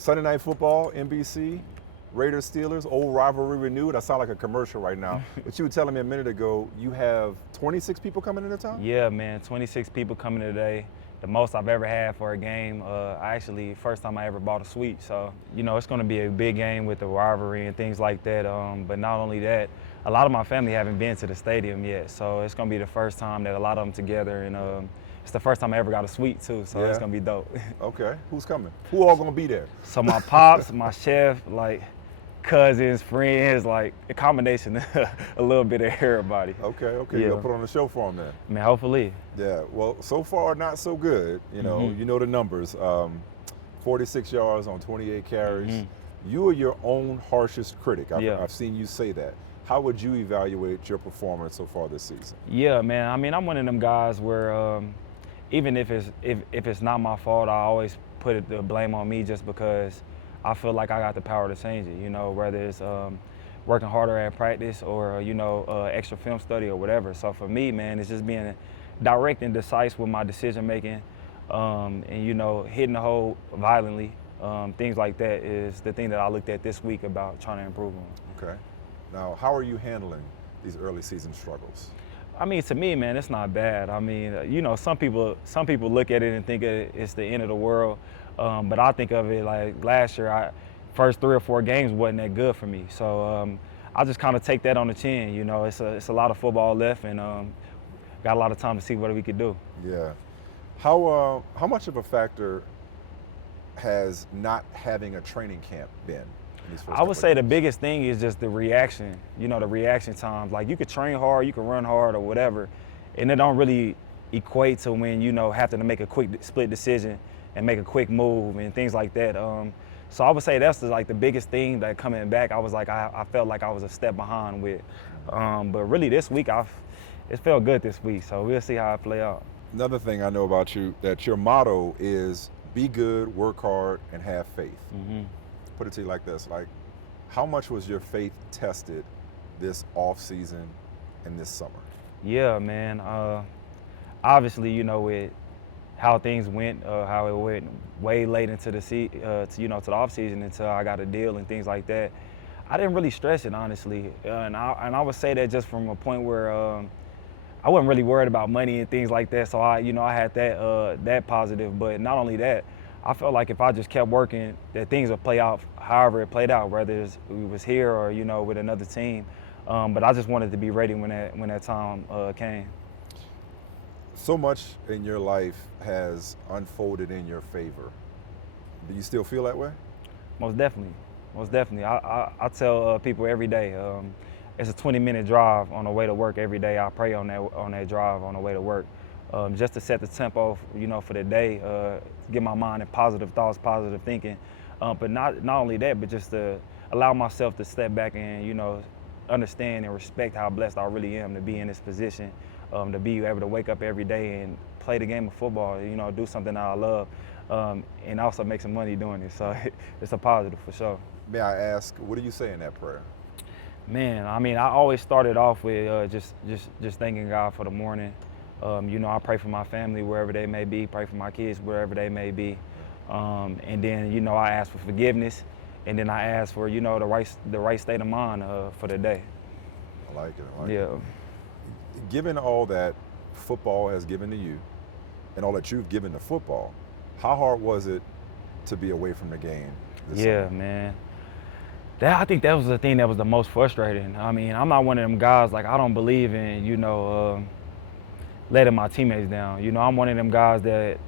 Sunday Night Football, NBC, Raiders, Steelers, old rivalry renewed. I sound like a commercial right now. But you were telling me a minute ago, you have 26 people coming into town? Yeah, man, 26 people coming today. The most I've ever had for a game. First time I ever bought a suite. So, it's going to be a big game with the rivalry and things like that. But not only that, a lot of my family haven't been to the stadium yet. So it's going to be the first time that a lot of them together. And it's the first time I ever got a suite, too. So it's going to be dope. Okay. Who's coming? Who all going to be there? So my pops, my chef, cousins, friends, a combination, a little bit of everybody. Okay. Yeah. You'll put on a show for them then. Man, hopefully. Yeah. Well, so far not so good. You know the numbers. 46 yards on 28 carries. You are your own harshest critic. I've seen you say that. How would you evaluate your performance so far this season? Yeah, man. I mean, I'm one of them guys where even if it's not my fault, I always put the blame on me just because I feel like I got the power to change it, whether it's working harder at practice or, extra film study or whatever. So for me, man, it's just being direct and decisive with my decision making and, hitting the hole violently. Things like that is the thing that I looked at this week about trying to improve on. Okay. Now, how are you handling these early season struggles? I mean, to me, man, it's not bad. I mean, some people look at it and think it's the end of the world. But I think of it like last year, first 3 or 4 games wasn't that good for me. So I just kind of take that on the chin. It's a lot of football left, and got a lot of time to see what we could do. Yeah. How much of a factor has not having a training camp been? I would say the biggest thing is just the reaction. The reaction times. Like you could train hard, you could run hard, or whatever, and it don't really equate to when have to make a quick split decision and make a quick move and things like that. So I would say that's the biggest thing that coming back, I felt like I was a step behind with. But really this week, it felt good this week, so we'll see how it play out. Another thing I know about you, that your motto is be good, work hard, and have faith. Put it to you like this, how much was your faith tested this off season and this summer? Yeah, man. Obviously, with how things went, how it went way late into the to the off season until I got a deal and things like that. I didn't really stress it, honestly, and I would say that just from a point where I wasn't really worried about money and things like that. So I had that positive. But not only that, I felt like if I just kept working, that things would play out however it played out, whether it was here or with another team. But I just wanted to be ready when that time came. So much in your life has unfolded in your favor. Do you still feel that way? Most definitely. I tell people every day, it's a 20-minute drive on the way to work every day. I pray on that drive on the way to work, just to set the tempo, for the day, get my mind in positive thoughts, positive thinking. But not only that, but just to allow myself to step back and, understand and respect how blessed I really am to be in this position. To be able to wake up every day and play the game of football, do something that I love, and also make some money doing it. So it's a positive for sure. May I ask, what do you say in that prayer? Man, I mean, I always started off with just thanking God for the morning. I pray for my family wherever they may be, pray for my kids wherever they may be, and then I ask for forgiveness, and then I ask for the right state of mind for the day. I like it. Yeah. Given all that football has given to you and all that you've given to football, how hard was it to be away from the game this summer? Man. I think that was the thing that was the most frustrating. I mean, I'm not one of them guys, I don't believe in, letting my teammates down. I'm one of them guys that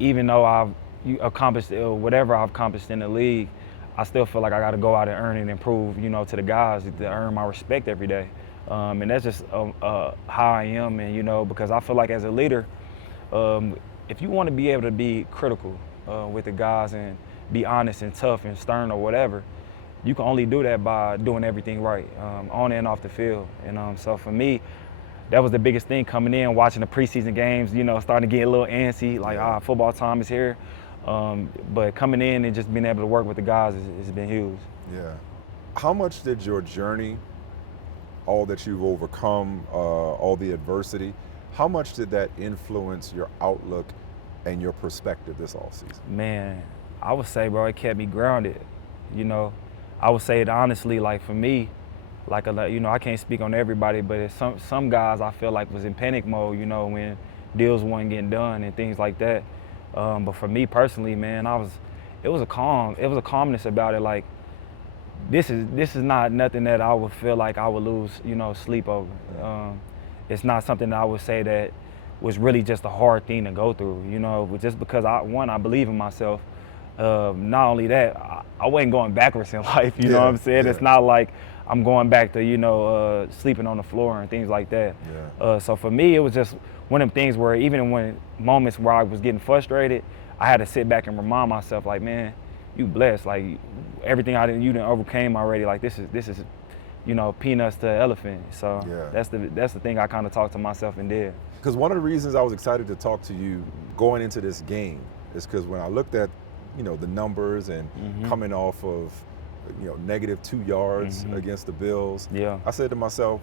even though I've accomplished whatever I've accomplished in the league, I still feel like I got to go out and earn it and prove, to the guys to earn my respect every day. And that's just how I am, and because I feel like as a leader, if you want to be able to be critical with the guys and be honest and tough and stern or whatever, you can only do that by doing everything right, on and off the field. And so for me, that was the biggest thing coming in, watching the preseason games, starting to get a little antsy, football time is here. But coming in and just being able to work with the guys has been huge. Yeah. How much did your journey, all that you've overcome, all the adversity, how much did that influence your outlook and your perspective this offseason? Man, I would say, bro, it kept me grounded. You know, I would say it honestly, like for me, like you know, I can't speak on everybody, but it's some guys I feel like was in panic mode. You know, when deals weren't getting done and things like that. But for me personally, man, it was a calmness about it. Like this is not nothing that I would feel like I would lose, you know, sleep over. It's not something that I would say that was really just a hard thing to go through, you know, just because I believe in myself. Not only that, I wasn't going backwards in life, you know what I'm saying? It's not like I'm going back to, you know, sleeping on the floor and things like that. So for me, it was just one of them things where even when moments where I was getting frustrated, I had to sit back and remind myself, like, man, you blessed. Like everything you done overcame already. Like this is, you know, peanuts to elephant. So that's the thing I kind of talked to myself and did. Because one of the reasons I was excited to talk to you going into this game is because when I looked at, you know, the numbers and coming off of, you know, -2 yards against the Bills, I said to myself,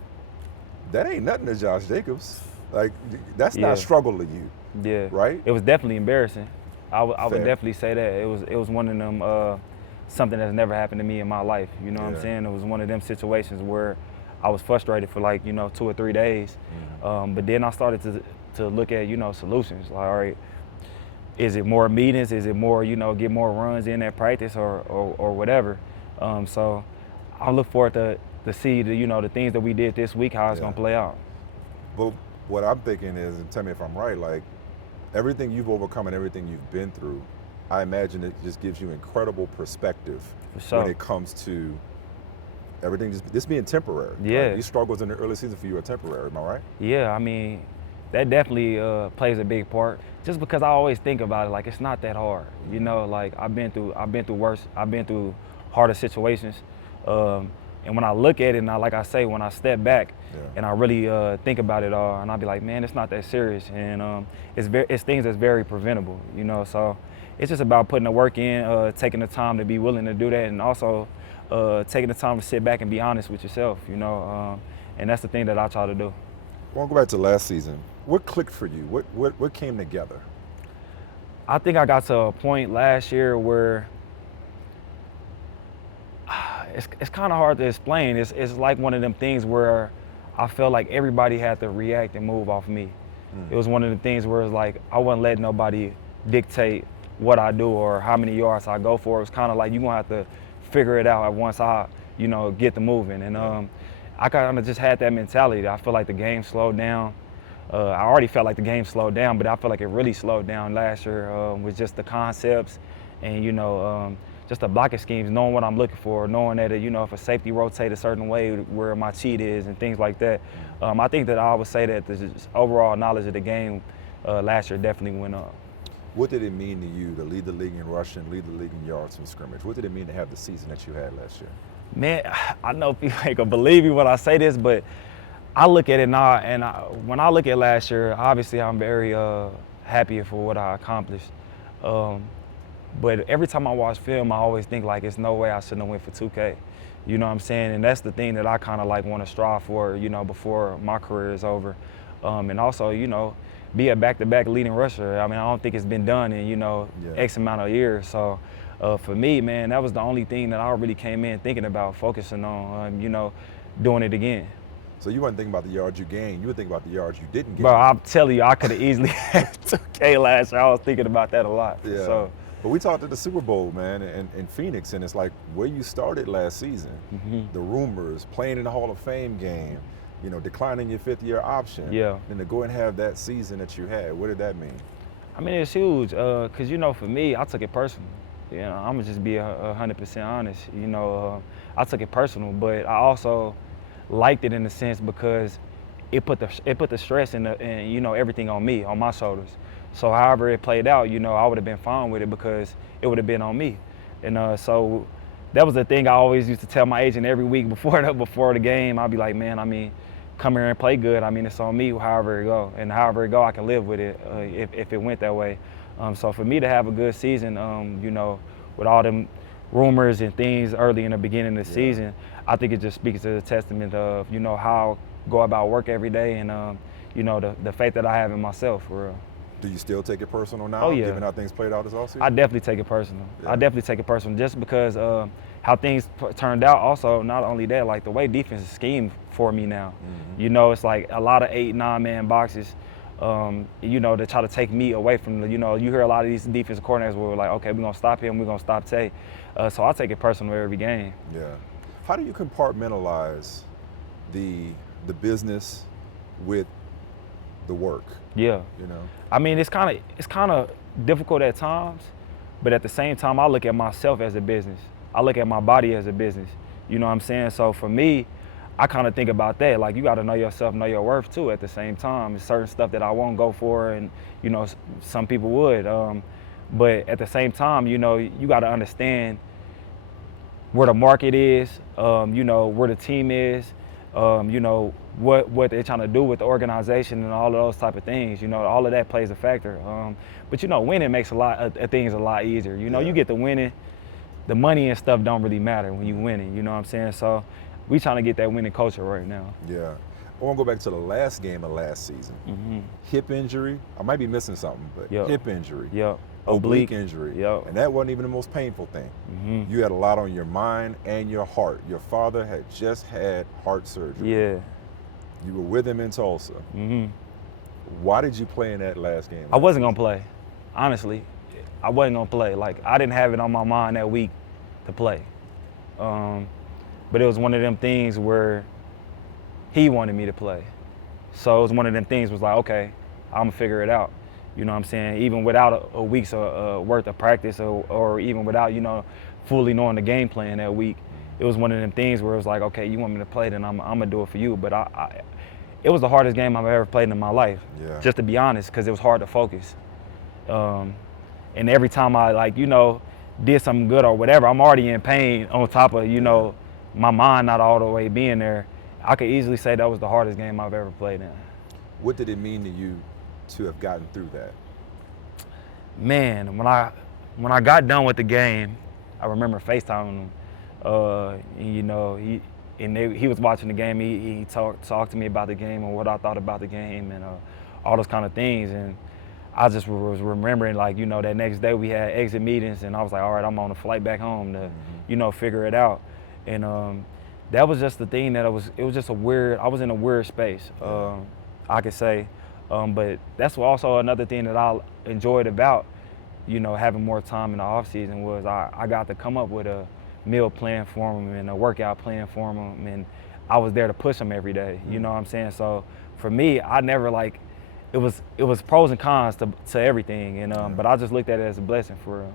that ain't nothing to Josh Jacobs. Like that's not struggle to you. Right? It was definitely embarrassing. I would definitely say that. It was one of them something that's never happened to me in my life. You know what I'm saying? It was one of them situations where I was frustrated for like, you know, 2 or 3 days. But then I started to look at, you know, solutions. Like, all right, is it more meetings? Is it more, you know, get more runs in at practice or whatever? So I look forward to see the, you know, the things that we did this week, how it's gonna play out. But what I'm thinking is, and tell me if I'm right, like everything you've overcome and everything you've been through, I imagine it just gives you incredible perspective when it comes to everything just being temporary. Like these struggles in the early season for you are temporary, am I right? Yeah, I mean, that definitely plays a big part. Just because I always think about it, like it's not that hard. You know, like I've been through worse, I've been through harder situations. And when I look at it, and like I say, when I step back and I really think about it all, and I'll be like, man, it's not that serious. And it's things that's very preventable, you know. So it's just about putting the work in, taking the time to be willing to do that, and also taking the time to sit back and be honest with yourself, you know. And that's the thing that I try to do. I want to go back to last season. What clicked for you? What came together? I think I got to a point last year where it's kind of hard to explain. It's like one of them things where I felt like everybody had to react and move off me. It was one of the things where it's like I wasn't letting nobody dictate what I do or how many yards I go for. It was kind of like you're going to have to figure it out once I, you know, get the moving. And I kind of just had that mentality. I feel like the game slowed down. I already felt like the game slowed down, but I feel like it really slowed down last year with just the concepts and, you know, just the blocking schemes, knowing what I'm looking for, knowing that, you know, if a safety rotates a certain way where my cheat is and things like that. I think that I would say that the overall knowledge of the game last year definitely went up. What did it mean to you to lead the league in rushing, lead the league in yards from scrimmage? What did it mean to have the season that you had last year? Man, I know people ain't gonna believe me when I say this, but I look at it now, and when I look at last year, obviously I'm very happy for what I accomplished. But every time I watch film, I always think like it's no way I shouldn't have went for 2K. You know what I'm saying? And that's the thing that I kind of like want to strive for, you know, before my career is over. And also, you know, be a back-to-back leading rusher. I mean, I don't think it's been done in, you know, X amount of years. So for me, man, that was the only thing that I really came in thinking about, focusing on, you know, doing it again. So you weren't thinking about the yards you gained. You were thinking about the yards you didn't gain. Bro, I'm telling you, I could have easily had 2K last year. I was thinking about that a lot. Yeah. So. But we talked at the Super Bowl, man, in Phoenix, and it's like where you started last season, the rumors, playing in the Hall of Fame game, you know, declining your 5th-year option, and to go and have that season that you had. What did that mean? I mean, it's huge, because, you know, for me, I took it personal. You know, I'm going to just be 100% honest. You know, I took it personal, but I also liked it in a sense because it put the stress and you know, everything on me, on my shoulders. So however it played out, you know, I would have been fine with it because it would have been on me. And so that was the thing I always used to tell my agent every week before the game. I'd be like, man, I mean, come here and play good. I mean, it's on me however it go. And however it go, I can live with it if it went that way. So for me to have a good season, you know, with all them rumors and things early in the beginning of the season, I think it just speaks to the testament of, you know, how I go about work every day and, you know, the faith that I have in myself, for real. Do you still take it personal now, Oh, yeah. given how things played out this offseason? I definitely take it personal. Yeah. I definitely take it personal just because how things turned out. Also, not only that, like the way defense is schemed for me now. Mm-hmm. You know, it's like a lot of 8, 9-man boxes, you know, to try to take me away from the, you know, you hear a lot of these defensive coordinators where we're like, okay, we're going to stop him, we're going to stop Tay. So I take it personal every game. Yeah. How do you compartmentalize the business with the work? Yeah. You know? I mean, it's kind of difficult at times, but at the same time, I look at myself as a business. I look at my body as a business. You know what I'm saying? So for me, I kind of think about that. Like, you got to know yourself, know your worth too. At the same time, there's certain stuff that I won't go for, and you know, some people would. But at the same time, you know, you got to understand where the market is. You know, where the team is. You know, what they're trying to do with the organization and all of those type of things. You know, all of that plays a factor. But you know, winning makes a lot of things a lot easier. You know, Yeah. you get the winning, the money and stuff don't really matter when you winning. You know what I'm saying? So we trying to get that winning culture right now. Yeah. I want to go back to the last game of last season. Mm-hmm. Hip injury. I might be missing something, but Yep. hip injury. Yep. Oblique injury. Yep. And that wasn't even the most painful thing. Mm-hmm. You had a lot on your mind and your heart. Your father had just had heart surgery. Yeah. You were with him in Tulsa. Mm-hmm. Why did you play in that last game? I wasn't gonna play. Honestly, I wasn't gonna play. Like, I didn't have it on my mind that week to play. But it was one of them things where he wanted me to play. So it was one of them things was like, okay, I'm gonna figure it out. You know what I'm saying? Even without a week's worth of practice or even without, you know, fully knowing the game plan that week, it was one of them things where it was like, okay, you want me to play, then I'm gonna do it for you. But it was the hardest game I've ever played in my life, Yeah. just to be honest, because it was hard to focus. And every time I, like, you know, did something good or whatever, I'm already in pain on top of, you know, my mind not all the way being there. I could easily say that was the hardest game I've ever played in. What did it mean to you to have gotten through that? Man, when I got done with the game, I remember FaceTiming him. You know, he was watching the game. He talked to me about the game and what I thought about the game and all those kind of things. And I just was remembering, like, you know, that next day we had exit meetings, and I was like, all right, I'm on a flight back home to, you know, figure it out. And that was just the thing that it was just I was in a weird space, I could say. But that's also another thing that I enjoyed about, you know, having more time in the off season was I got to come up with a meal plan for them and a workout plan for them, and I was there to push them every day. You know what I'm saying? So for me, I never like it was pros and cons to everything, and but I just looked at it as a blessing for real.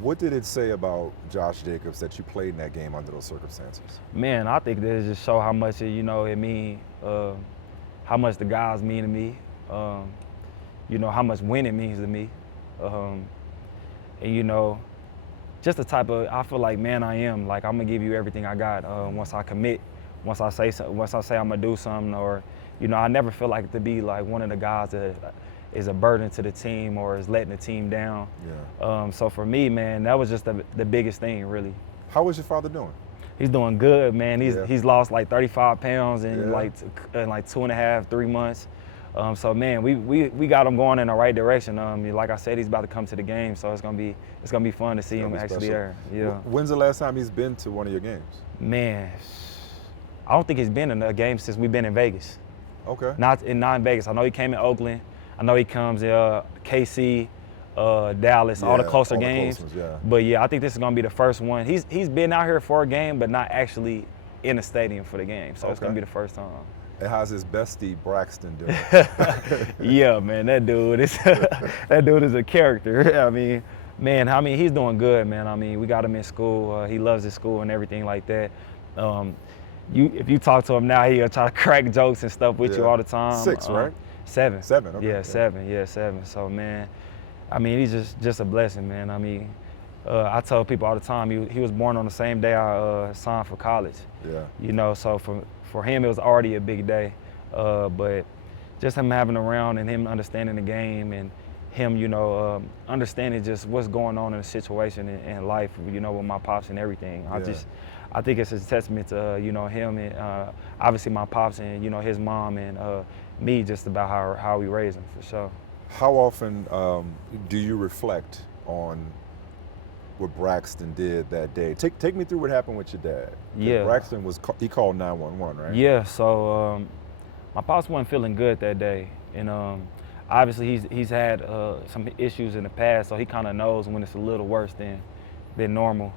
What did it say about Josh Jacobs that you played in that game under those circumstances? Man, I think that it just show how much it mean, how much the guys mean to me, you know, how much winning means to me, and you know, just the type of, I feel like, man, I am. Like, I'm gonna give you everything I got. Once I commit, once I say I'm gonna do something, or, you know, I never feel like to be like one of the guys that is a burden to the team or is letting the team down. Yeah. So for me, man, that was just the biggest thing, really. How was your father doing? He's doing good, man. He's lost like 35 pounds in like 2.5, 3 months. So man, we got him going in the right direction. Like I said, he's about to come to the game, so it's gonna be fun to see him actually there. Yeah. When's the last time he's been to one of your games? Man, I don't think he's been in a game since we've been in Vegas. Okay. Not in Vegas. I know he came in Oakland. I know he comes KC, Dallas, all the closer games. But yeah, I think this is gonna be the first one. He's been out here for a game, but not actually in the stadium for the game. So it's gonna be the first time. And how's his bestie Braxton doing? Yeah, man, that dude is a character. I mean, he's doing good, man. I mean, we got him in school. He loves his school and everything like that. If you talk to him now, he'll try to crack jokes and stuff with you all the time. 6, right? 7. 7. Okay. Yeah, 7. Yeah, 7. So man, I mean, he's just a blessing, man. I mean, I tell people all the time, he was born on the same day I signed for college. Yeah. You know, so for him, it was already a big day. But just him having around and him understanding the game and him, you know, understanding just what's going on in the situation in life, you know, with my pops and everything. I think it's a testament to, you know, him and obviously my pops and, you know, his mom and me just about how we raised him, for sure. How often do you reflect on what Braxton did that day? Take me through what happened with your dad. Yeah. Braxton he called 911, right? Yeah. So my pops wasn't feeling good that day, and obviously he's had some issues in the past, so he kind of knows when it's a little worse than normal.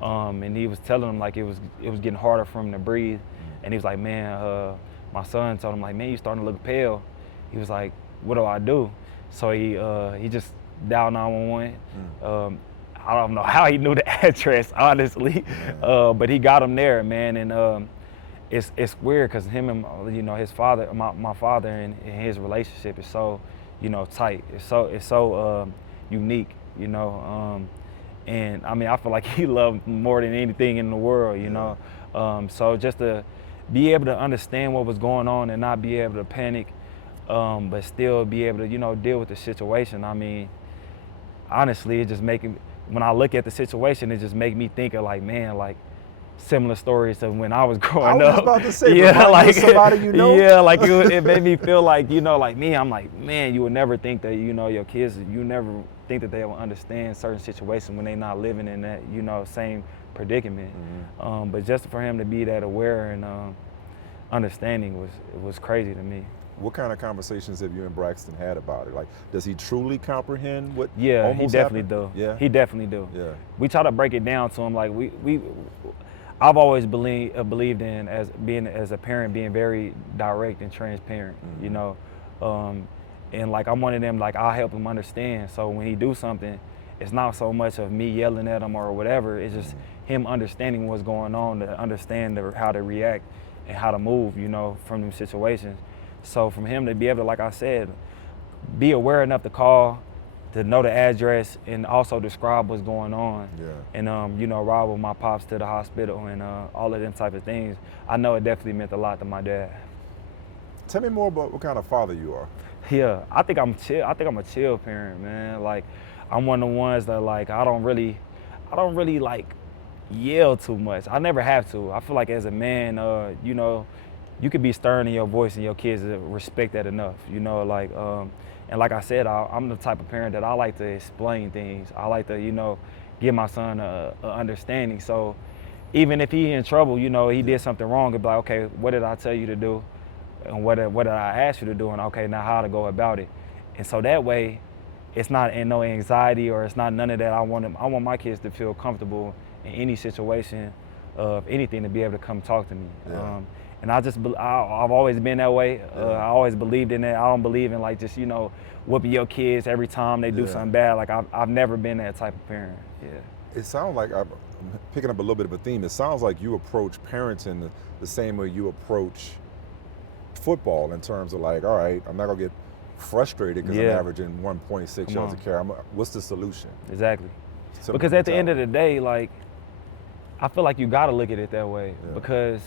And he was telling him like it was getting harder for him to breathe, and he was like, man, my son told him like, man, you starting to look pale. He was like, what do I do? So he just dialed 911. I don't know how he knew the address, honestly, but he got him there, man. And it's weird because him and his father, my father, and his relationship is so tight. It's so unique, and I mean I feel like he loved more than anything in the world, So just to be able to understand what was going on and not be able to panic, but still be able to deal with the situation. I mean, honestly, it just when I look at the situation, it just make me think of like, man, like similar stories to when I was growing up. I was about to say, yeah, like somebody Yeah, like it made me feel like, like me, I'm like, man, you would never think that, your kids, you never think that they will understand certain situations when they're not living in that, same predicament. But just for him to be that aware and understanding was crazy to me. What kind of conversations have you and Braxton had about it? Like, does he truly comprehend what Yeah, almost he definitely happened? do. Yeah, he definitely do. Yeah, we try to break it down to him. Like I've always believed in as a parent being very direct and transparent. And like I'm one of them. Like I'll help him understand. So when he do something, it's not so much of me yelling at him or whatever. It's just him understanding what's going on, to understand how to react and how to move. From them situations. So from him to be able to, like I said, be aware enough to call, to know the address, and also describe what's going on. Yeah. And ride with my pops to the hospital and all of them type of things. I know it definitely meant a lot to my dad. Tell me more about what kind of father you are. Yeah, I think I'm chill. I think I'm a chill parent, man. Like I'm one of the ones that like I don't really like yell too much. I never have to. I feel like as a man, you could be stern in your voice and your kids respect that enough, and like I said, I'm the type of parent that I like to explain things. I like to, give my son a understanding. So even if he in trouble, he did something wrong, it'd be like, okay, what did I tell you to do? And what did I ask you to do? And okay, now how to go about it. And so that way, it's not in no anxiety or it's not none of that. I want my kids to feel comfortable in any situation of anything, to be able to come talk to me. Yeah. And I've always been that way. I always believed in that. I don't believe in like just, whooping your kids every time they do something bad. Like I've never been that type of parent. Yeah. It sounds like, I'm picking up a little bit of a theme, it sounds like you approach parenting the same way you approach football, in terms of like, all right, I'm not going to get frustrated because I'm averaging 1.6 yards a carry. What's the solution? Exactly. Because at the end of the day, like, I feel like you got to look at it that way because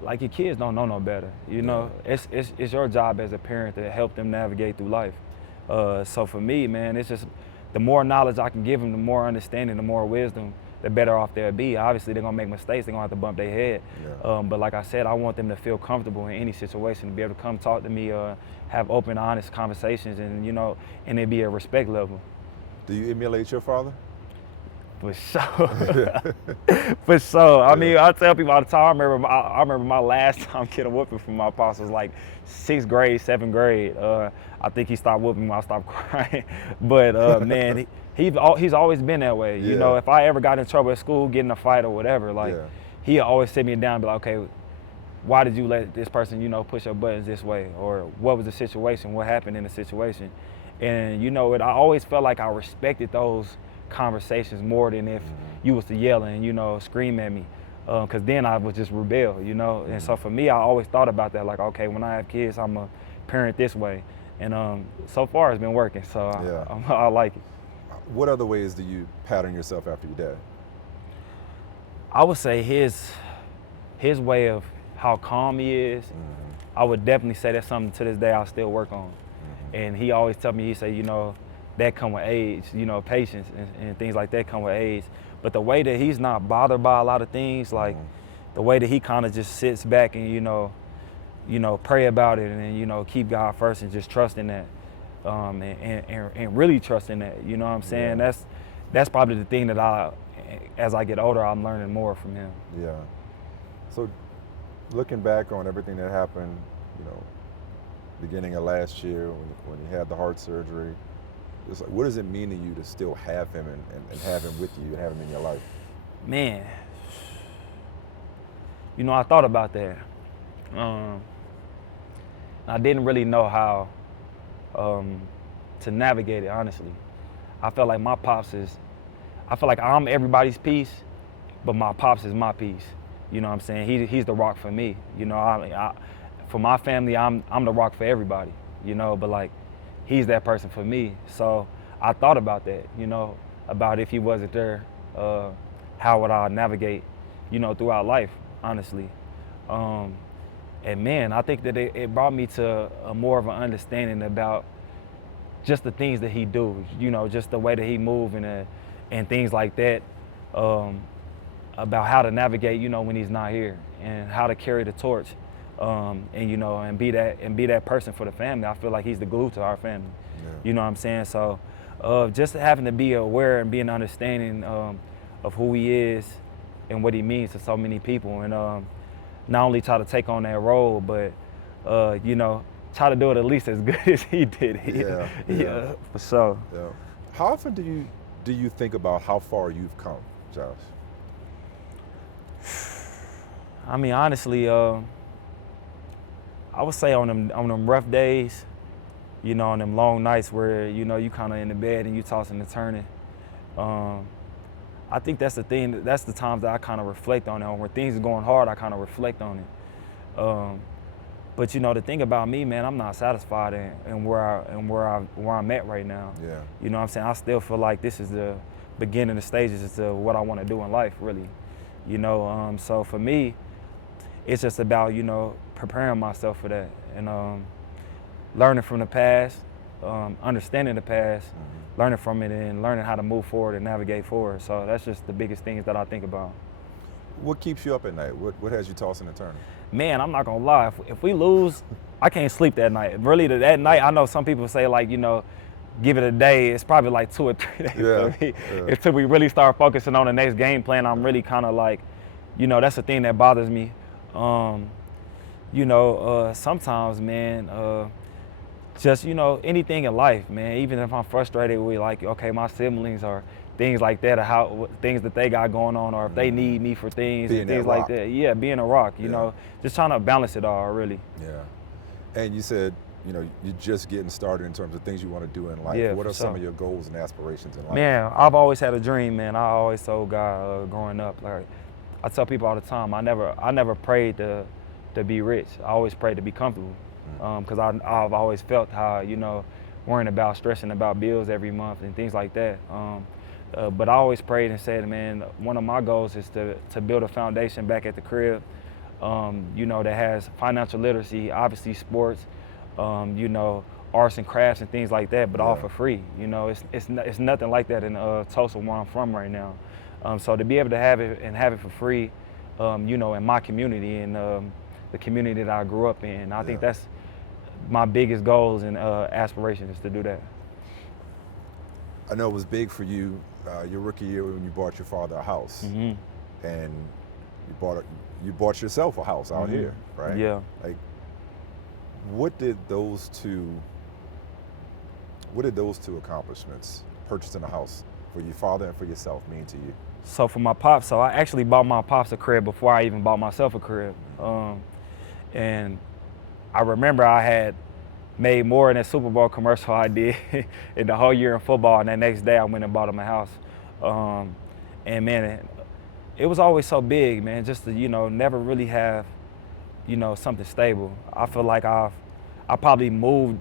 like your kids don't know no better, It's your job as a parent to help them navigate through life. So for me, man, it's just the more knowledge I can give them, the more understanding, the more wisdom, the better off they'll be. Obviously, they're gonna make mistakes. They're gonna have to bump their head. Yeah. But like I said, I want them to feel comfortable in any situation, to be able to come talk to me, have open, honest conversations, and and it be a respect level. Do you emulate your father? For sure. For sure. I mean, I tell people all the time, I remember my last time getting a whooping from my pops was like 6th grade, 7th grade. I think he stopped whooping when I stopped crying. But man, he's always been that way. If I ever got in trouble at school, get in a fight or whatever, like he'd always sit me down and be like, okay, why did you let this person, push your buttons this way? Or what was the situation? What happened in the situation? And I always felt like I respected those conversations more than if you was to yell and scream at me, because then I would just rebel, And so for me, I always thought about that, like, okay, when I have kids, I'm a parent this way, and so far it's been working, so I like it. What other ways do you pattern yourself after your dad? I would say his way of how calm he is. I would definitely say that's something to this day I still work on. And he always tell me, he say, that come with age, patience and things like that come with age. But the way that he's not bothered by a lot of things, like the way that he kind of just sits back and, pray about it and, keep God first and just trusting that, and really trusting that. You know what I'm saying? Yeah. That's probably the thing that as I get older, I'm learning more from him. Yeah. So looking back on everything that happened, beginning of last year when you had the heart surgery, it's like, what does it mean to you to still have him and have him with you and have him in your life? Man, I thought about that. I didn't really know how to navigate it, honestly. I felt like I feel like I'm everybody's piece, but my pops is my piece. You know what I'm saying? He's the rock for me. For my family, I'm the rock for everybody. But like, he's that person for me. So I thought about that. About if he wasn't there, how would I navigate, throughout life, honestly. And man, I think that it brought me to a more of an understanding about just the things that he do, just the way that he move and things like that, about how to navigate, when he's not here, and how to carry the torch, and be that person for the family. I feel like he's the glue to our family. Yeah. You know what I'm saying? So just having to be aware and being understanding of who he is and what he means to so many people, and not only try to take on that role, but try to do it at least as good as he did. Yeah, for sure. Yeah. How often do you think about how far you've come, Josh? I mean, honestly, I would say on them rough days, on them long nights where you kind of in the bed and you tossing and turning. I think that's the thing. That's the times that I kind of reflect on it. When things are going hard, I kind of reflect on it. But the thing about me, man, I'm not satisfied in where I'm at right now. Yeah. You know what I'm saying? I still feel like this is the beginning of the stages to what I want to do in life, really. So for me, it's just about preparing myself for that and learning from the past, understanding the past, learning from it, and learning how to move forward and navigate forward. So that's just the biggest things that I think about. What keeps you up at night? What has you tossing and turning? Man, I'm not gonna lie. If we lose, I can't sleep that night. Really, that night, I know some people say like, give it a day. It's probably like 2 or 3 days for me. Until we really start focusing on the next game plan. I'm really kind of like, that's the thing that bothers me. Sometimes, man, just, anything in life, man, even if I'm frustrated with like, okay, my siblings or things like that, or things that they got going on, or if they need me for things and things like that. Yeah, being a rock, just trying to balance it all, really. Yeah. And you said, you're just getting started in terms of things you want to do in life. Yeah, what are some of your goals and aspirations in life? Man, I've always had a dream, man. I always told God growing up, like, I tell people all the time, I never prayed to be rich. I always prayed to be comfortable, because I've always felt how, worrying about, stressing about bills every month and things like that. But I always prayed and said, man, one of my goals is to build a foundation back at the crib, that has financial literacy, obviously sports, arts and crafts and things like that, but all for free. It's nothing like that in Tulsa, where I'm from right now. So to be able to have it for free, in my community and the community that I grew up in, I think that's my biggest goals and aspirations, is to do that. I know it was big for you your rookie year when you bought your father a house, and you bought yourself a house out here, right? Yeah. Like, what did those two accomplishments, purchasing a house for your father and for yourself, mean to you? So for my pops, I actually bought my pops a crib before I even bought myself a crib, and I remember I had made more in that Super Bowl commercial I did in the whole year in football, and that next day I went and bought him a house. And man, it was always so big, man, just to, never really have, something stable. I feel like I probably moved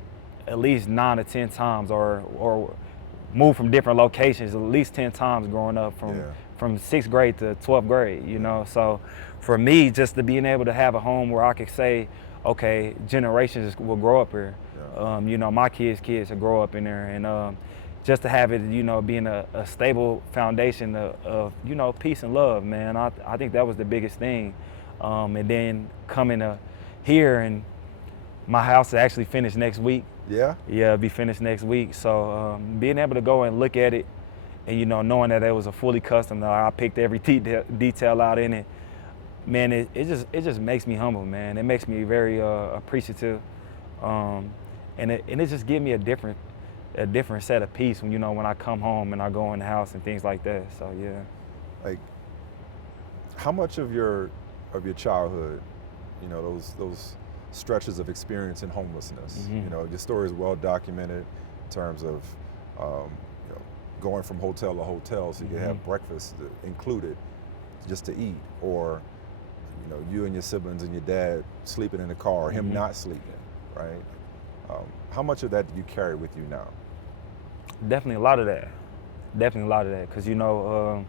at least 9 to 10 times or moved from different locations at least 10 times growing up from 6th grade to 12th grade, So for me, just to being able to have a home where I could say, okay, generations will grow up here. My kids will grow up in there, and just to have it, being a stable foundation of peace and love, man. I think that was the biggest thing. And then coming to here and, My house is actually finished next week. Yeah? Yeah, it'll be finished next week. So being able to go and look at it and, you know, knowing that it was a fully custom, I picked every detail out in it, man, it just makes me humble, man. It makes me very appreciative. And it just gives me a different set of peace when, you know, when I come home and I go in the house and things like that. So, yeah. Like, how much of your childhood, you know, those stretches of experience in homelessness, you know, your story is well documented in terms of, you know, going from hotel to hotel so you can have breakfast included just to eat, or, you know, you and your siblings and your dad sleeping in the car, or him not sleeping, right? How much of that do you carry with you now? Definitely a lot of that. Definitely a lot of that, because, you know,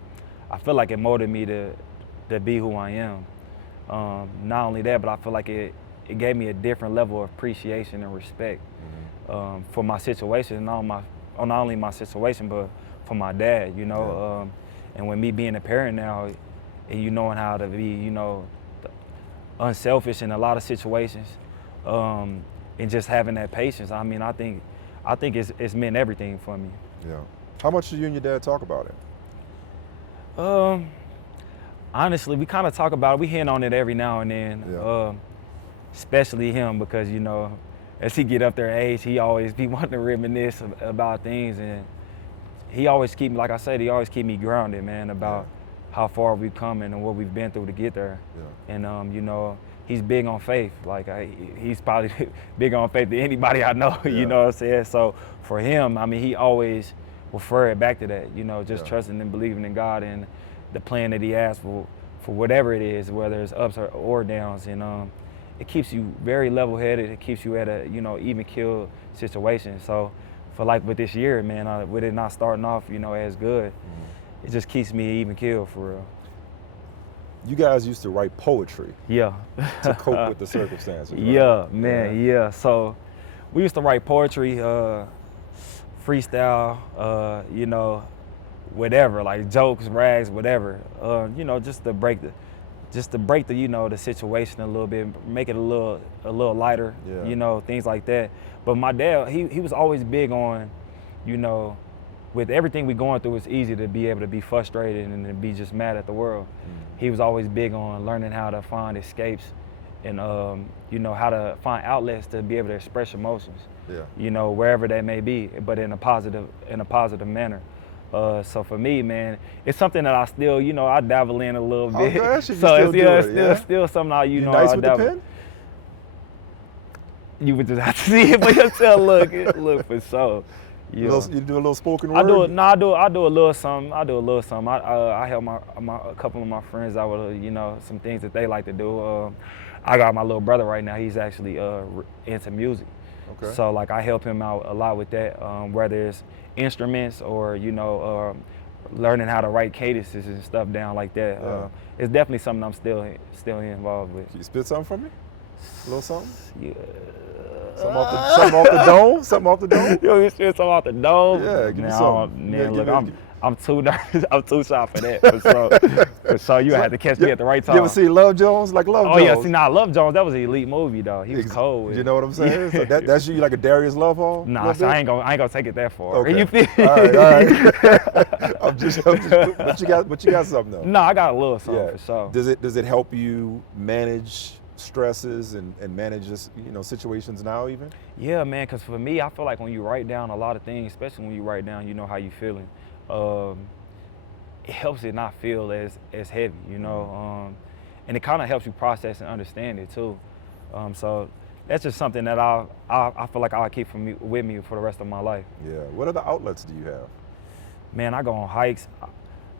I feel like it molded me to be who I am. Not only that, but I feel like it gave me a different level of appreciation and respect for my situation, not only my situation, but for my dad, you know. And with me being a parent now, and you knowing how to be, you know, unselfish in a lot of situations, and just having that patience, I mean, I think it's meant everything for me. Yeah. How much do you and your dad talk about it? Honestly, we kind of talk about it. We hint on it every now and then, especially him, because, you know, as he get up there in age, he always be wanting to reminisce about things, and he always keep me, like I said, he always keep me grounded, man, about how far we've come and what we've been through to get there. Yeah. And you know, he's big on faith. Like he's probably big on faith to anybody I know. You know what I'm saying? So for him, I mean, he always refer it back to that. You know, just trusting and believing in God and the plan that He has for whatever it is, whether it's ups or downs. And it keeps you very level-headed. It keeps you at a, you know, even keel situation. So for like with this year, man, with it not starting off, you know, as good, it just keeps me even keel for real. You guys used to write poetry. Yeah. To cope with the circumstances. Right? Yeah, man. Yeah. So we used to write poetry, freestyle, you know, whatever, like jokes, rags, whatever. You know, just to break the, you know, the situation a little bit, make it a little lighter, you know, things like that. But my dad, he was always big on, you know, with everything we're going through, it's easy to be able to be frustrated and to be just mad at the world. He was always big on learning how to find escapes and, you know, how to find outlets to be able to express emotions, you know, wherever that may be, but in a positive manner. So for me, man, it's something that I still, you know, I dabble in a little bit. So it's still something I nice I with dabble. The pen? You would just have to see it for yourself. Look for sure. You do a little spoken word? I do a little something. I help a couple of my friends out with, you know, some things that they like to do. I got my little brother right now. He's actually into music. Okay. So like I help him out a lot with that, whether it's instruments or, you know, learning how to write cadences and stuff down like that. It's definitely something I'm still involved with. Can you spit something for me? A little something? Yeah. Something off the dome? Something off the dome? You want me to spit something off the dome? Yeah, give me something. Man, look, I'm too nervous. I'm too shy for that. So you had to catch me at the right time. You ever see Love Jones? Like Love Jones? Oh yeah, see, now Love Jones, that was an elite movie though. He was cold. You know what I'm saying? So that's you like a Darius Love Hall? Nah, so I ain't gonna take it that far. Okay. You feel? All right. I'm just but you got something though. No, I got a little something for sure. Does it help you manage stresses and manage this, you know, situations now even? Yeah, man, because for me, I feel like when you write down a lot of things, especially when you write down, you know, how you feeling, it helps it not feel as heavy, you know, and it kind of helps you process and understand it too. So that's just something that I feel like I'll keep with me for the rest of my life. Yeah. What other outlets do you have? Man, I go on hikes.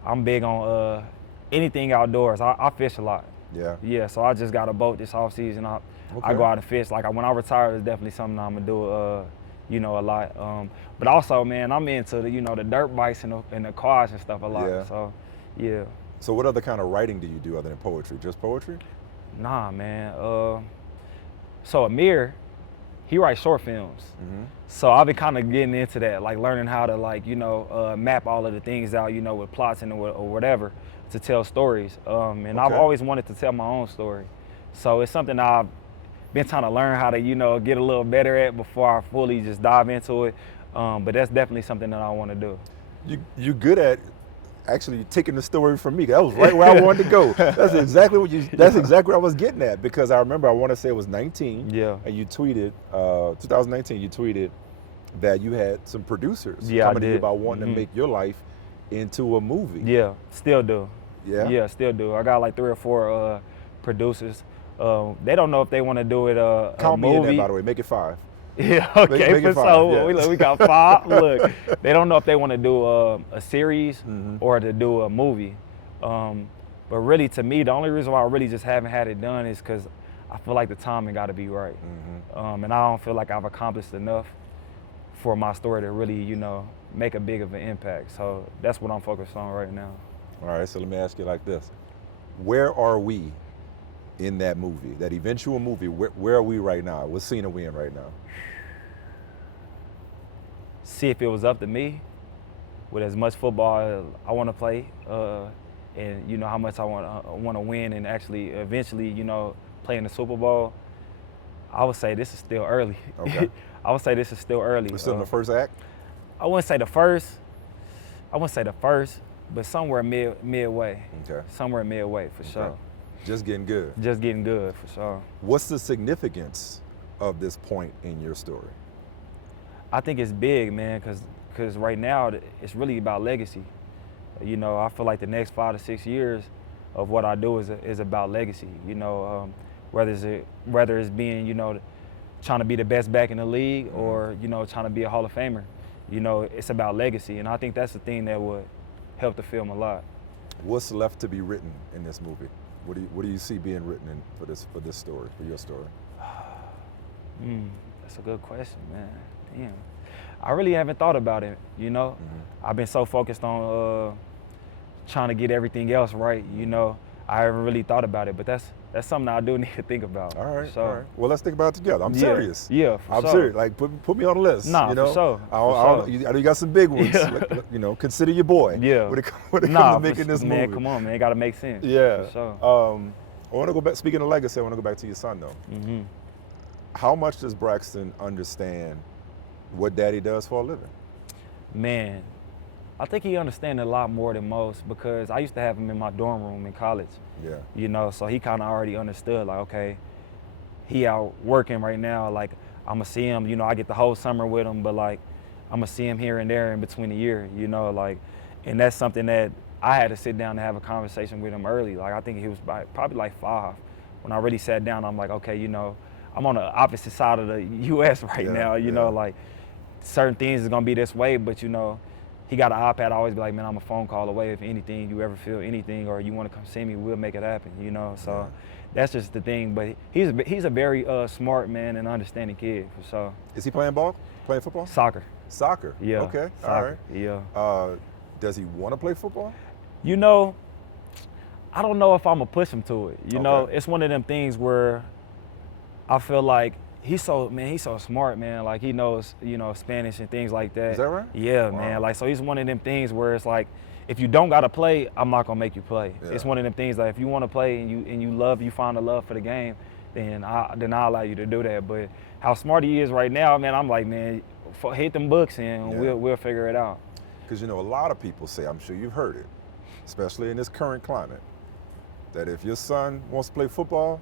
I'm big on anything outdoors. I fish a lot. Yeah. Yeah, so I just got a boat this off-season. I go out and fish. Like when I retire, it's definitely something I'm gonna do, you know, a lot. But also, man, I'm into the, you know, the dirt bikes and the cars and stuff a lot. Yeah. So, yeah. So what other kind of writing do you do other than poetry? Just poetry? Nah, man. So Amir, he writes short films. So I've been kind of getting into that, like learning how to, like, you know, map all of the things out, you know, with plots and or whatever, to tell stories. And I've always wanted to tell my own story. So it's something I've been trying to learn how to, get a little better at before I fully just dive into it. But that's definitely something that I want to do. You good at actually taking the story from me. That was right where I wanted to go. That's exactly what I was getting at, because I remember, I want to say it was 19. Yeah. And you tweeted, 2019, you tweeted that you had some producers coming to you about wanting to make your life into a movie. Yeah, still do. Yeah? Yeah, still do. I got like 3 or 4 producers. They don't know if they want to do it a Count movie. me in that, by the way. Make it 5. Yeah, okay, make it for 5, so yeah. we got 5. Look, they don't know if they want to do a series or to do a movie. But really, to me, the only reason why I really just haven't had it done is because I feel like the timing got to be right. And I don't feel like I've accomplished enough for my story to really, make a big of an impact. So that's what I'm focused on right now. All right, so let me ask you like this. Where are we in that movie, that eventual movie? Where are we right now? What scene are we in right now? See, if it was up to me, with as much football as I want to play, and how much I want to win, and actually eventually, play in the Super Bowl, I would say this is still early. Okay. I would say this is still early. We're still in the first act? I wouldn't say the first. But somewhere midway. Okay. Somewhere midway, for sure. Just getting good. Just getting good, for sure. What's the significance of this point in your story? I think it's big, man, because right now it's really about legacy. I feel like the next 5 to 6 years of what I do is about legacy. Whether it's being, trying to be the best back in the league, or trying to be a Hall of Famer. It's about legacy, and I think that's the thing that would help the film a lot. What's left to be written in this movie? What do you see being written for this story, for your story? That's a good question, man. Damn. I really haven't thought about it, I've been so focused on trying to get everything else right, I haven't really thought about it, but that's something I do need to think about. All right, so, all right. Well, let's think about it together. I'm serious. Yeah, I'm sure. serious. Like, put me on the list. Nah, for sure. I know you got some big ones. Yeah. Consider your boy. Yeah. When it comes to making this movie. Man, come on, man. It got to make sense. Yeah. For sure. I want to go back. Speaking of legacy, I want to go back to your son, though. How much does Braxton understand what Daddy does for a living? Man, I think he understands a lot more than most, because I used to have him in my dorm room in college. Yeah. So he kind of already understood, like, okay, he out working right now. Like, I'm going to see him, I get the whole summer with him, but, like, I'm going to see him here and there in between the year, like, and that's something that I had to sit down and have a conversation with him early. Like, I think he was probably like 5. When I really sat down, I'm like, okay, I'm on the opposite side of the U.S. right now, like, certain things is going to be this way, but, he got an iPad. I always be like, man, I'm a phone call away. If anything, you ever feel anything, or you want to come see me, we'll make it happen, So that's just the thing. But he's a very smart man and understanding kid, for sure. Is he playing ball? Playing football? Soccer. Soccer? Yeah. Okay, soccer. all right. Yeah. Does he want to play football? I don't know if I'm going to push him to it. It's one of them things where I feel like he's so smart, man. Like, he knows, Spanish and things like that. Is that right? Yeah, Wow. man. Like, so he's one of them things where it's like, if you don't got to play, I'm not going to make you play. Yeah. It's one of them things that if you want to play and you find a love for the game, then I'll allow you to do that. But how smart he is right now, man, I'm like, man, hit them books and we'll figure it out. Because, a lot of people say, I'm sure you've heard it, especially in this current climate, that if your son wants to play football,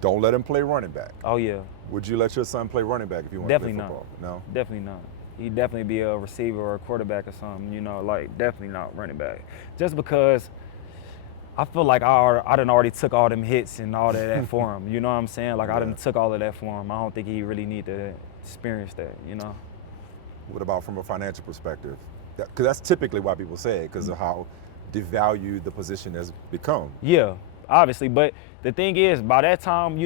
don't let him play running back. Oh, yeah. Would you let your son play running back if you want to play football? No? Definitely not. He'd definitely be a receiver or a quarterback or something, like, definitely not running back. Just because I feel like I done already took all them hits and all that for him. You know what I'm saying? Like, I done took all of that for him. I don't think he really need to experience that, What about from a financial perspective? Because that's typically why people say it, because of how devalued the position has become. Yeah, obviously. But the thing is, by that time,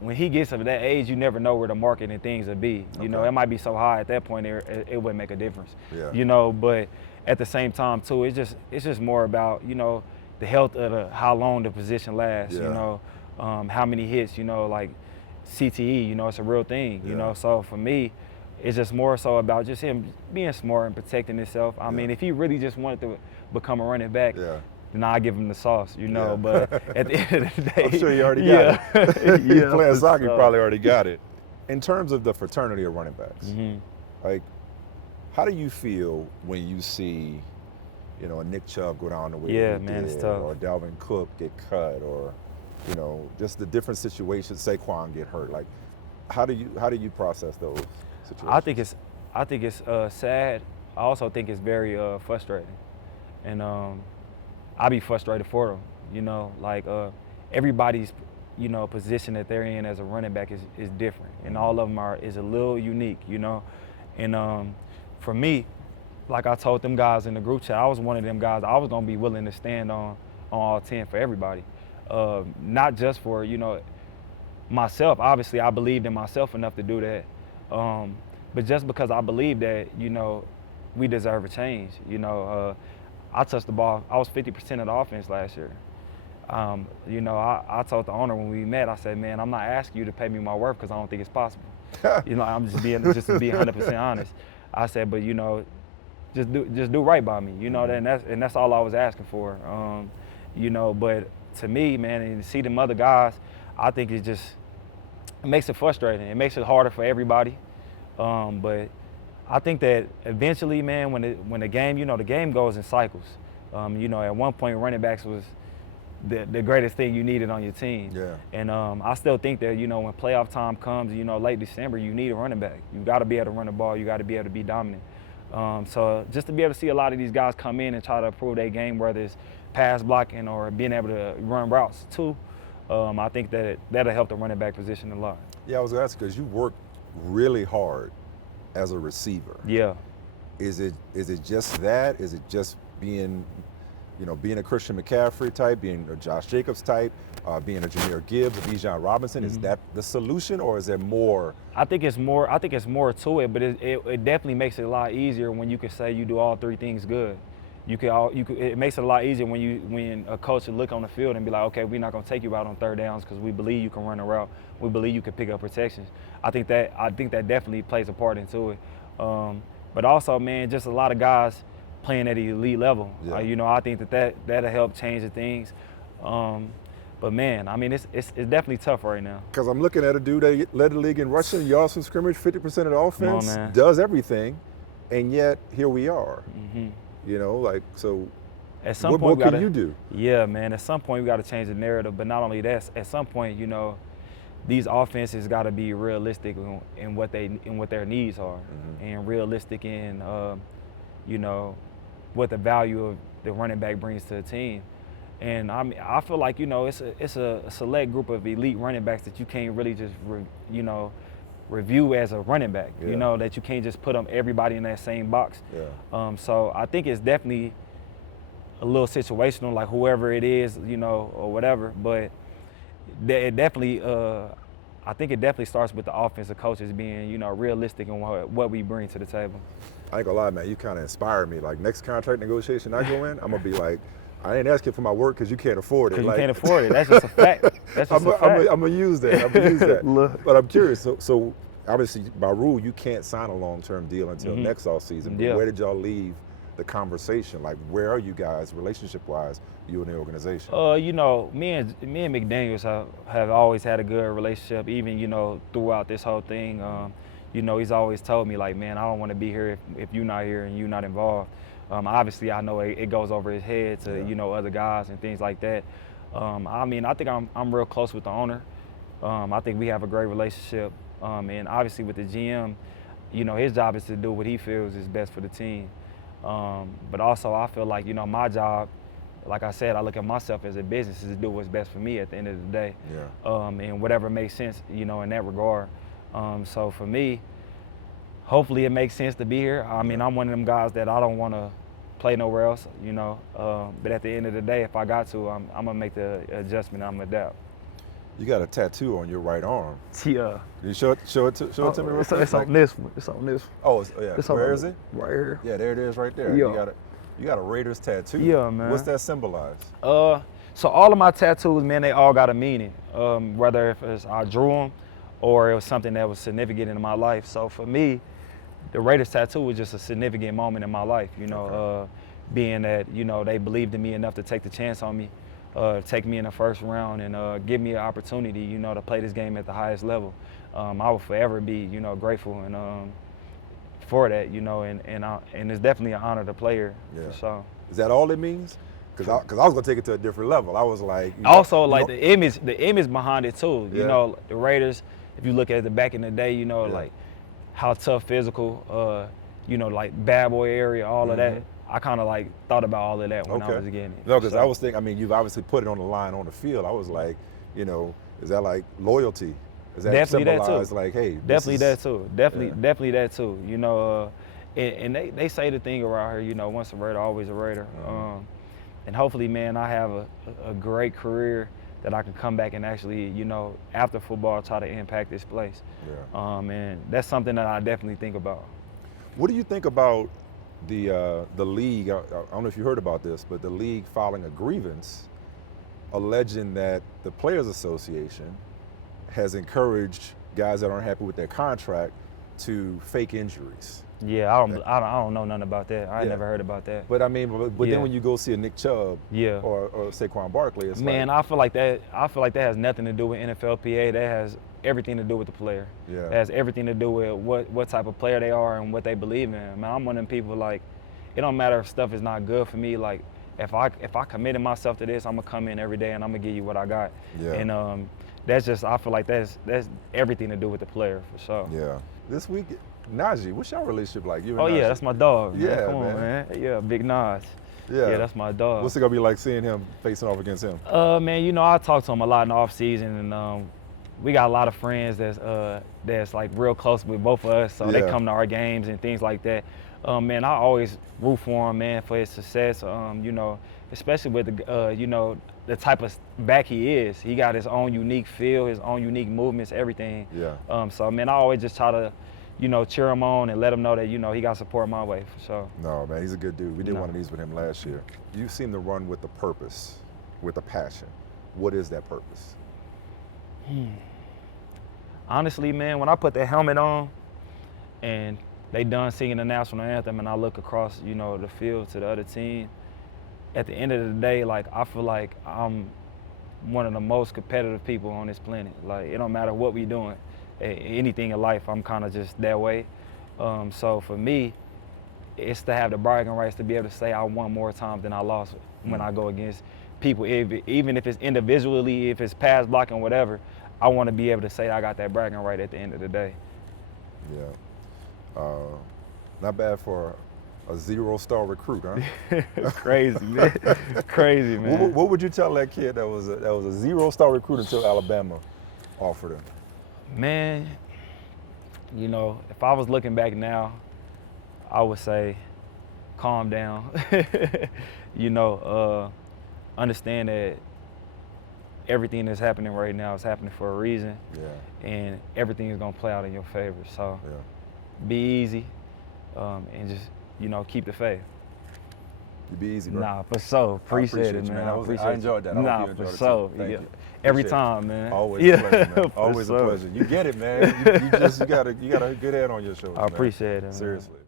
when he gets of that age, you never know where the market and things will be. It might be so high at that point, it wouldn't make a difference. Yeah. But at the same time, too, it's just more about, the health of how long the position lasts, Yeah. How many hits, like CTE, it's a real thing, So for me, it's just more so about just him being smart and protecting himself. I mean, if he really just wanted to become a running back, then I give him the sauce, you know. But at the end of the day, I'm sure you already got it. You're playing soccer, you probably already got it. In terms of the fraternity of running backs, like, how do you feel when you see, you know, a Nick Chubb go down the way he did, it's tough. or Dalvin Cook get cut, or, you know, just the different situations, Saquon get hurt? Like, how do you process those situations? I think it's sad. I also think it's very frustrating, and I be frustrated for them. You know, like everybody's, you know, position that they're in as a running back is different, and all of them is a little unique. You know, and for me, like I told them guys in the group chat, I was one of them guys. I was gonna be willing to stand on all 10 for everybody, not just for, you know, myself. Obviously, I believed in myself enough to do that, but just because I believe that, you know, we deserve a change. You know, I touched the ball. I was 50% of the offense last year. You know, I told the owner when we met, I said, man, I'm not asking you to pay me my worth because I don't think it's possible. You know, I'm just to be 100% honest. I said, but, you know, just do right by me. You know, and that's all I was asking for. You know, but to me, man, and to see them other guys, I think it makes it frustrating. It makes it harder for everybody. But I think that eventually, man, when the game, you know, the game goes in cycles. You know, at one point, running backs was the greatest thing you needed on your team. Yeah. And I still think that, you know, when playoff time comes, you know, late December, you need a running back. You got to be able to run the ball. You got to be able to be dominant. So just to be able to see a lot of these guys come in and try to improve their game, whether it's pass blocking or being able to run routes too, I think that'll help the running back position a lot. Yeah, I was asking because you work really hard as a receiver. Yeah. Is it just that? Is it just being a Christian McCaffrey type, being a Josh Jacobs type, being a Jahmyr Gibbs, a Bijan Robinson? Is that the solution, or is there more? I think it's more to it, but it definitely makes it a lot easier when you can say you do all three things good. It makes it a lot easier when a coach will look on the field and be like, okay, we're not going to take you out on third downs because we believe you can run a route. We believe you can pick up protections. I think that definitely plays a part into it. But also, man, just a lot of guys playing at the elite level. Yeah. You know, I think that'll help change the things. But man, I mean, it's definitely tough right now. Because I'm looking at a dude that led the league in rushing, yards from scrimmage, 50% of the offense, does everything, and yet here we are. You know, like, so at some what can you do? Yeah, man, at some point we got to change the narrative. But not only that, at some point, you know, these offenses got to be realistic in what their needs are, and realistic in, you know, what the value of the running back brings to the team. And I feel like, you know, it's a select group of elite running backs that you can't really just, review as a running back. Yeah. You know, that you can't just put everybody in that same box. Yeah. So I think it's definitely a little situational, like whoever it is, you know, or whatever. But it definitely, I think it definitely starts with the offensive coaches being, you know, realistic in what we bring to the table. I ain't gonna lie, man, you kind of inspired me. Like, next contract negotiation I go in, I'm gonna be like, I ain't asking for my work because you can't afford it. Because like, you can't afford it. That's just a fact. That's just a fact. I'm gonna use that. But I'm curious. So obviously, by rule, you can't sign a long-term deal until next offseason. But where did y'all leave the conversation? Like, where are you guys, relationship-wise, you and the organization? You know, me and McDaniels have always had a good relationship, even, you know, throughout this whole thing. You know, he's always told me, like, man, I don't want to be here if you're not here and you're not involved. Obviously, I know it goes over his head to, you know, other guys and things like that. I mean, I think I'm real close with the owner. I think we have a great relationship. And obviously with the GM, you know, his job is to do what he feels is best for the team. But also I feel like, you know, my job, like I said, I look at myself as a business is to do what's best for me at the end of the day. Yeah. And whatever makes sense, you know, in that regard. So for me, hopefully it makes sense to be here. I mean, I'm one of them guys that I don't want to play nowhere else, you know. But at the end of the day, if I got to, I'm going to make the adjustment. I'm going to adapt. You got a tattoo on your right arm. Yeah. Can you show it to me real quick? It's on this one. It's on this one. Oh, yeah. It's Where is it? Right here. Yeah, there it is right there. Yeah. You got a Raiders tattoo. Yeah, man. What's that symbolize? So all of my tattoos, man, they all got a meaning. Whether if it's I drew them or it was something that was significant in my life. So for me, the Raiders tattoo was just a significant moment in my life. You know, being that, you know, they believed in me enough to take the chance on me, take me in the first round and give me an opportunity, you know, to play this game at the highest level. I will forever be, you know, grateful and for that, you know, and it's definitely an honor to play here. Yeah. For sure. Is that all it means? Because I was gonna take it to a different level. I was like, the image behind it too. Yeah. You know, the Raiders. If you look at the back in the day, you know, like how tough, physical, you know, like bad boy area, all of that. I kind of like thought about all of that when I was getting it. No, because I was thinking, I mean, you've obviously put it on the line on the field. I was like, you know, is that like loyalty? Is that definitely symbolized that too. Like, hey, definitely that too. Definitely that too. You know, and they say the thing around here, you know, once a Raider, always a Raider. And hopefully, man, I have a great career that I can come back and actually, you know, after football, try to impact this place. Yeah. And that's something that I definitely think about. What do you think about the league? I don't know if you heard about this, but the league filing a grievance alleging that the Players Association has encouraged guys that aren't happy with their contract to fake injuries. Yeah, I don't know nothing about that. I never heard about that. But I mean, but then when you go see a Nick Chubb, or Saquon Barkley, it's man, like, I feel like that has nothing to do with NFLPA. That has everything to do with the player. Yeah. It has everything to do with what type of player they are and what they believe in. Man, I'm one of them people, like, it don't matter if stuff is not good for me. Like, if I committed myself to this, I'm gonna come in every day and I'm gonna give you what I got. Yeah. And that's just, I feel like that's everything to do with the player, for sure. Yeah. This week, Najee, what's your relationship like? You and Oh Najee? Yeah, that's my dog. Yeah, Come on, man. Yeah, Big Nas. Yeah, that's my dog. What's it gonna be like seeing him facing off against him? Man, you know, I talk to him a lot in the off season, and we got a lot of friends that's like real close with both of us, so they come to our games and things like that. Man, I always root for him, man, for his success. You know, especially with the you know, the type of back he is. He got his own unique feel, his own unique movements, everything. Yeah. So man, I always just try to, you know, cheer him on and let him know that, you know, he got support my way, for sure. No, man, he's a good dude. We did one of these with him last year. You seem to run with a purpose, with a passion. What is that purpose? Honestly, man, when I put that helmet on and they done singing the national anthem and I look across, you know, the field to the other team, at the end of the day, like, I feel like I'm one of the most competitive people on this planet. Like, it don't matter what we doing. Anything in life, I'm kind of just that way. So for me, it's to have the bragging rights to be able to say I won more times than I lost when I go against people, even if it's individually, if it's pass blocking, whatever. I want to be able to say I got that bragging right at the end of the day. Yeah. Not bad for a 0-star recruit, huh? Crazy, man. Crazy, man. What would you tell that kid that was a 0-star recruit until Alabama offered him? Man, you know, if I was looking back now, I would say, calm down. You know, understand that everything that's happening right now is happening for a reason. Yeah. And everything is gonna play out in your favor. So be easy, and just, you know, keep the faith. You be easy, bro. Nah, for sure. Appreciate it, man. I enjoyed that. Nah, for sure. Yeah. Every time, man. Always a pleasure, man. Always a pleasure. You get it, man. You got a good head on your shoulders. I appreciate it, man. Seriously.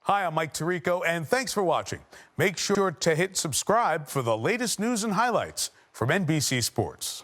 Hi, I'm Mike Tirico, and thanks for watching. Make sure to hit subscribe for the latest news and highlights from NBC Sports.